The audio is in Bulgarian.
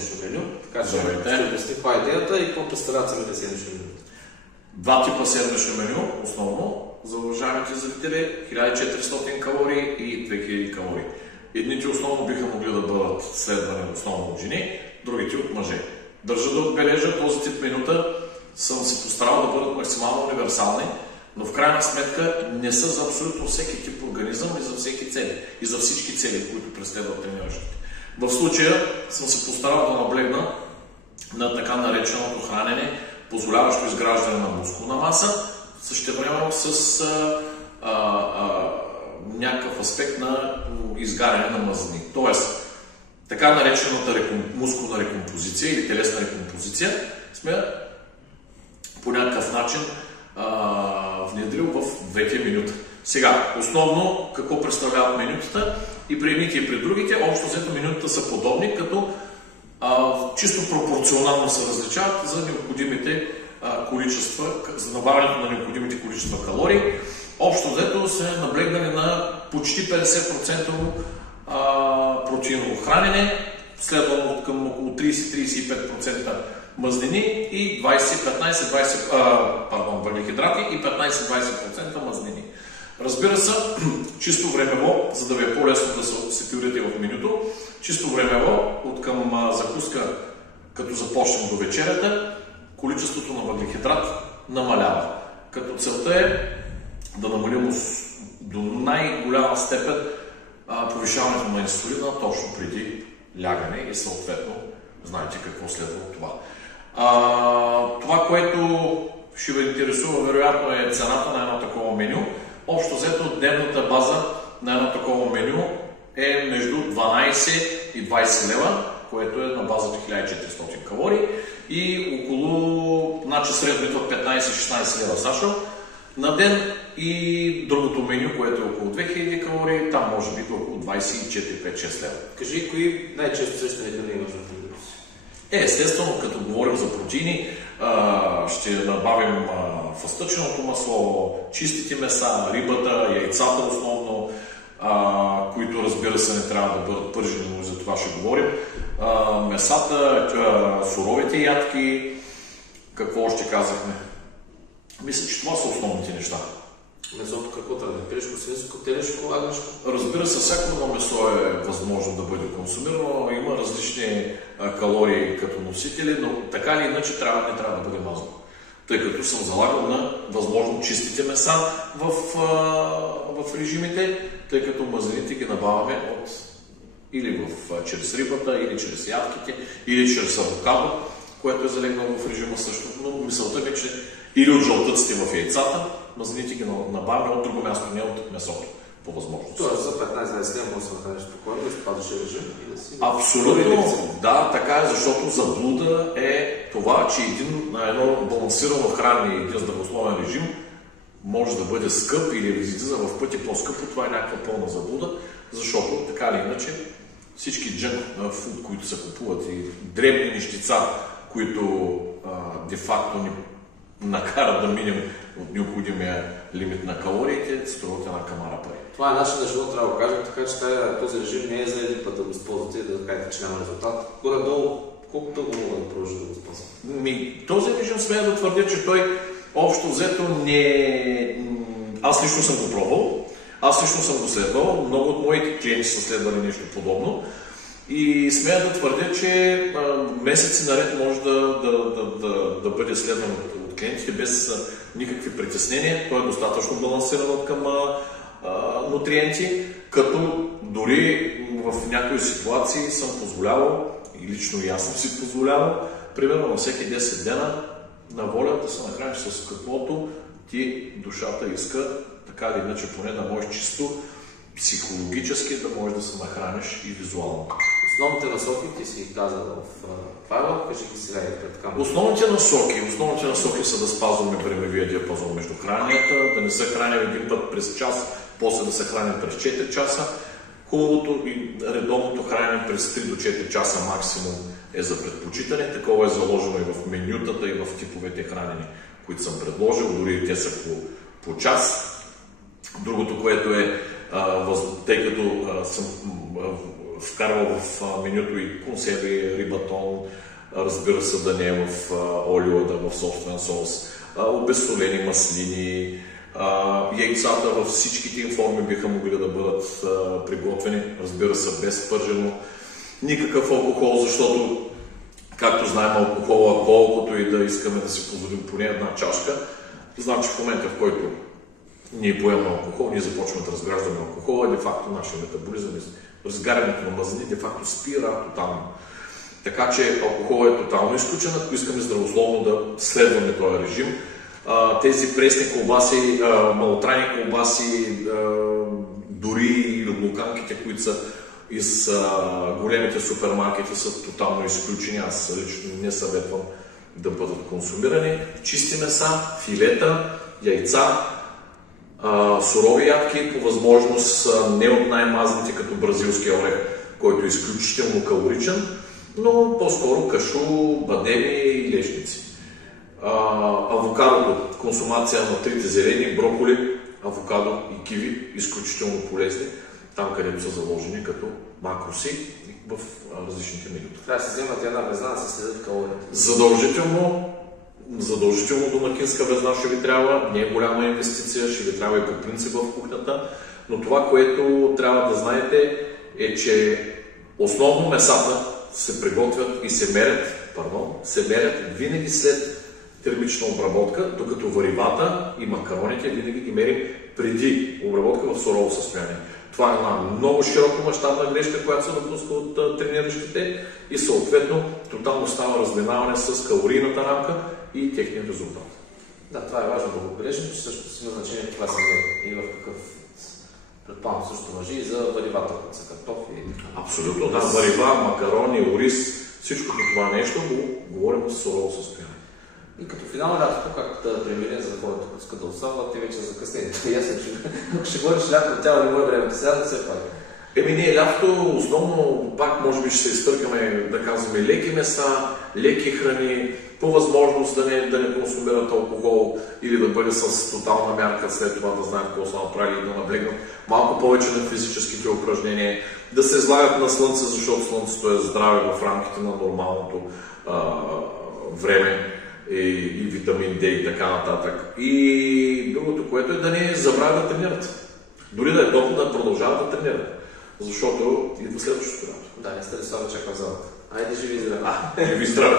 седмично меню. Така че ще обясни каква е идеята и какво представляват самите седмични меню. Два типа седмично меню, основно, за уважаемите зрители, 1400 калории и 2000 калории. Едните основно биха могли да бъдат следвани основно от жени, другите от мъже. Държа да отбележа, този тип менюта съм се постарал да бъдат максимално универсални, но в крайна сметка не са за абсолютно всеки тип организъм и за всеки цели, и за всички цели, които преследват тренировъчните. В случая съм се постарал да наблегна на така нареченото хранене, позволяващо изграждане на мускулна маса, същевременно с някакъв аспект на изгаряне на мазнини. Тоест, така наречената мускулна рекомпозиция или телесна рекомпозиция сме по някакъв начин внедрил в двете менюта. Сега, основно какво представляват менютата и при едните и при другите, общо взето менютата са подобни, като чисто пропорционално се различават за необходимите количества, за набавянето на необходимите количества калории. Общо взето се наблегнали на почти 50% протеиново хранене, следвано от към около 30-35% мазнини и въглехидрати и 15-20% мазнини. Разбира се, чисто времево, за да ви е по-лесно да се сетирате в менюто, чисто времево от към закуска, като започнем до вечерята, количеството на въглехидрат намалява. Като целта е да намалим до най-голяма степен повишаването на инсулина точно преди лягане и съответно знаете какво следва от това. Това, което ще ви интересува, вероятно е цената на едно такова меню. Общо взето дневната база на едно такова меню е между 12 и 20 лева, което е на базата 1400 калории и около, значи средно идва 15-16 лева, Сашо, на ден, и другото меню, което е около 2000 калории, там може би около 24-5-6 лева. Кажи, кои най-често срещани храни имаш в менюто си? Естествено, като говорим за протеини, ще набавим фъстъченото масло, чистите меса, рибата, яйцата основно, които разбира се не трябва да бъдат пържени, но за това ще говорим. Месата, суровите ядки, какво още казахме? Мисля, че това са основните неща. Месото какво трябва да е? Пилешко, свинско, телешко, агнешко? Разбира се, всяко едно месо е възможно да бъде консумирано. Има различни калории като носители, но така или иначе не трябва да бъде мазано. Тъй като съм залагал на възможно чистите меса в режимите, тъй като мазнините ги набавяме или чрез рибата, или чрез ядките, или чрез авокадо, което е залегнало в режима също. Но мисълта ми е, че или от жълтъците в яйцата, мазнините ги набавяме от друго място, не от месото, по възможност. Тоест за 15-20 дни може да се нахраниш спокойно, да спадаш режим и да си... Абсолютно, да, така е, защото заблуда е това, че едно балансирано хранене и един здравословен режим може да бъде скъп или излиза в пъти по-скъпо. Това е някаква пълна заблуда, защото така или иначе всички джънк фуд, които се купуват и дребни нещица, които де-факто ни накарат да минем от необходимия лимит на калориите, струват една камара пари. Това е начин на живот, трябва да го кажем, така че този режим не е за един път да го използвате и да кажете, че няма резултат. Горе-долу, колко дълго мога да продължа да го използвам? Този режим смея да твърдя, че той общо взето не... Аз лично съм го пробвал, аз лично съм го следвал, много от моите клиенти са следвали нещо подобно и смея да твърдя, че месеци наред може да бъде следван от клиентите без никакви притеснения. Той е достатъчно балансиран от към нутриенти, като дори в някои ситуации съм позволявал, и лично и аз съм си позволявал, примерно на всеки 10 дена на воля да се нахраниш с каквото ти душата иска, така или иначе поне да можеш чисто психологически да можеш да се нахраниш и визуално. Основните насоки ти си казал в файла, кажи ги сега и пред камера. Основните насоки са да спазваме времевия диапазон между храненията, да не се храним един път през час, после да се храним през 4 часа. Хубавото и редовното хранене през 3 до 4 часа максимум е за предпочитане. Такова е заложено и в менютата, и в типовете хранени, които съм предложил, дори и те са по час. Другото, което е тъй като съм вкарвал в менюто и консерви, рибатон, разбира се да не е в олио, да е в собствен соус, обезсолени маслини, яйцата във всичките им форми биха могли да бъдат приготвени, разбира се, без пържено. Никакъв алкохол, защото, както знаем, алкохола, колкото и да искаме да си позволим поне една чашка, значи в момента, в който ние поемаме алкохол, ние започваме да разграждаме алкохола, де-факто нашия метаболизъм, разгарянето на мазнини, де-факто спира тотално. Така че алкохол е тотално изключен, ако искаме здравословно да следваме този режим. Тези пресни колбаси, малотрайни колбаси, дори и луканките, които са из големите супермаркети, са тотално изключени. Аз лично не съветвам да бъдат консумирани. Чисти меса, филета, яйца, сурови ядки, по възможност не от най-мазните, като бразилския орех, който е изключително калоричен, но по-скоро кашу, бадеми и лешници. Авокадото, консумация на трите зелени, броколи, авокадо и киви, изключително полезни, там където са заложени като макроси в различните менюта. Трябва да се вземат една везна, да се следят калорите. Задължително домакинска везна ще ви трябва, не е голяма инвестиция, ще ви трябва и по принцип в кухнята, но това, което трябва да знаете е, че основно месата се приготвят и се мерят винаги след термична обработка, докато варивата и макароните винаги ги мерим преди обработка в сурово състояние. Това е една много широко мащабна грешка, която се допуска от трениращите и съответно тотално става разминаване с калорийната рамка и техния резултат. Да, това е важно да го отбележим, че също си има значение това се мери и в какъв предполагам също важи и за варивата, които са картофи. Абсолютно, да, варива, макарони, ориз, всичкото това нещо го говорим в сурово състояние. И като финал лятото, как да преминем за хората, които искат да отслабват, те вече закъснени. Ясно, че ако ще говориш лято, тя не му е времето сега, да се пак. Ние лятото основно пак може би ще се изтъркаме, да казваме, леки меса, леки храни, по възможност да не консумират алкохол или да бъде с тотална мярка, след това да знаят какво са направили и да наблегнат малко повече на физическите упражнения, да се излагат на слънце, защото слънцето е здраве в рамките на нормалното време и витамин D и така нататък. И другото, което е да не забравят да тренират. Дори да е топло, да продължават да тренират. Защото идва следващото лято. Да, не сте ли слава чакам залата. Айде, живи и здраве! Живи и здраве!